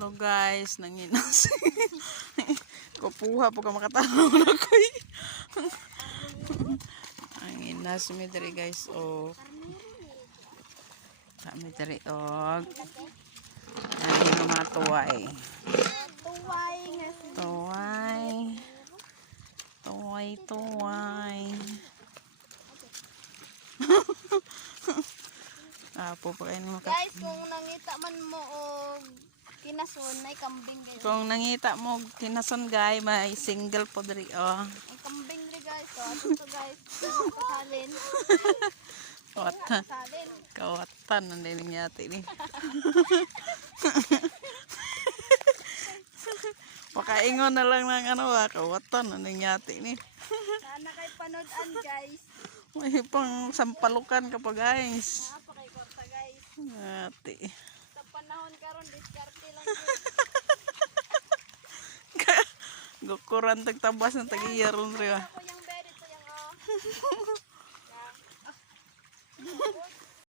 Hello guys, nanginas. Kupuha po ka makatanaw na ko. Ang inas mi diri guys oh. Kami diri og. Ay mga tuway. Tuway. Tuway. Apo pa kayo ni Guys, kung nangita man mo og kinason, may kambing guys. Kung nangita mo kinason guys, may single po diri oh. Ang kambing diri guys, so ato to guys. Pasalin. Kawatan. Pasalin. Kawatan ang dining yati ni. Pakaingon na lang ng ano kawatan ang dining yati ni. Sana kay panood-an guys. May pang sampalukan kapag guys. Apa kay kwarta guys. Ati. Sa panahon karon diskarte lang. Gukuran tagtabas ng tag-iyar ron rin. Ako yung bed ito yung